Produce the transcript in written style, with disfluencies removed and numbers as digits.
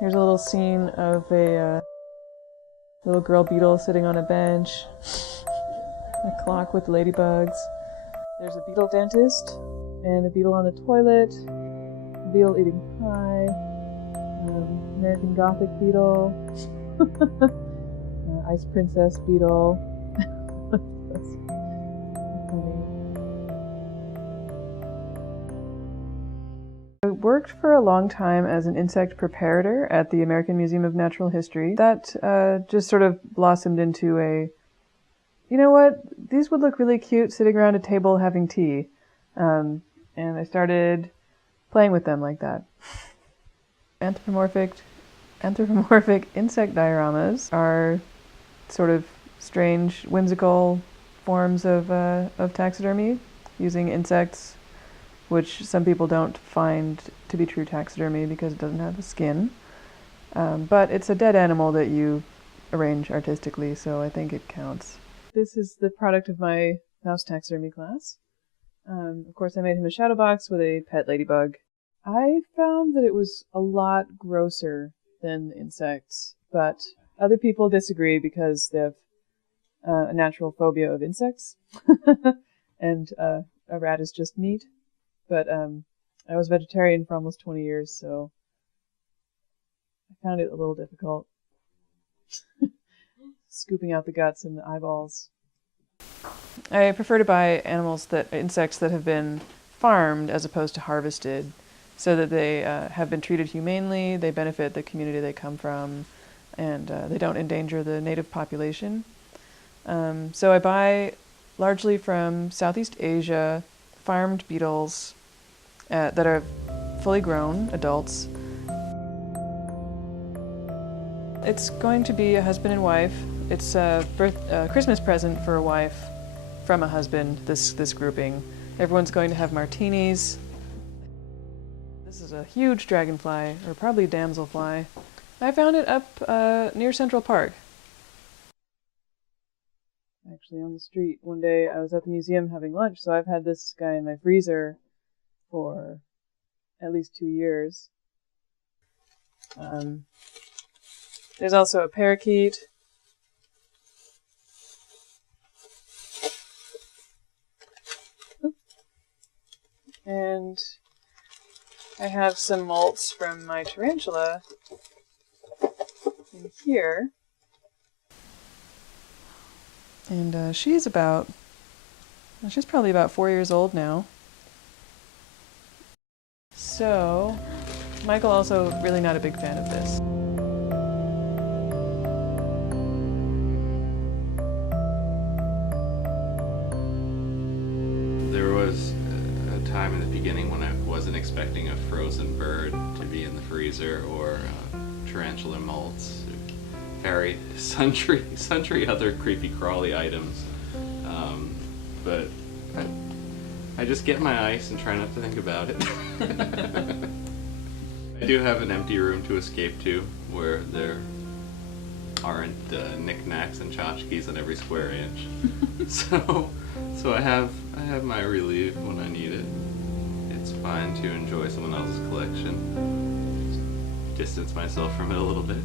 Here's a little scene of a little girl beetle sitting on a bench, a clock with ladybugs. There's a beetle dentist, and a beetle on the toilet, a beetle eating pie, American Gothic beetle, Ice Princess beetle. I worked for a long time as an insect preparator at the American Museum of Natural History. That just sort of blossomed into you know what, these would look really cute sitting around a table having tea. And I started playing with them like that. Anthropomorphic insect dioramas are sort of strange, whimsical forms of taxidermy, using insects, which some people don't find to be true taxidermy because it doesn't have a skin. But it's a dead animal that you arrange artistically, so I think it counts. This is the product of my mouse taxidermy class. Of course, I made him a shadow box with a pet ladybug. I found that it was a lot grosser than the insects, but other people disagree because they have a natural phobia of insects, and a rat is just meat. But I was vegetarian for almost 20 years, so I found it a little difficult. Scooping out the guts and the eyeballs. I prefer to buy insects that have been farmed as opposed to harvested, so that they have been treated humanely, they benefit the community they come from, and they don't endanger the native population. So I buy largely from Southeast Asia, farmed beetles that are fully grown adults. It's going to be a husband and wife. It's a Christmas present for a wife from a husband, this grouping. Everyone's going to have martinis. This is a huge dragonfly, or probably damselfly. I found it up near Central Park. Actually on the street. One day I was at the museum having lunch, so I've had this guy in my freezer for at least 2 years. There's also a parakeet. And I have some molts from my tarantula in here. And she's probably about 4 years old now. So, Michael also really not a big fan of this. There was a time in the beginning when I wasn't expecting a frozen bird to be in the freezer, or tarantula molts, very sundry other creepy crawly items. But I just get my ice and try not to think about it. I do have an empty room to escape to, where there aren't knickknacks and tchotchkes on every square inch. So I have my relief when I need it. It's fine to enjoy someone else's collection. Just distance myself from it a little bit.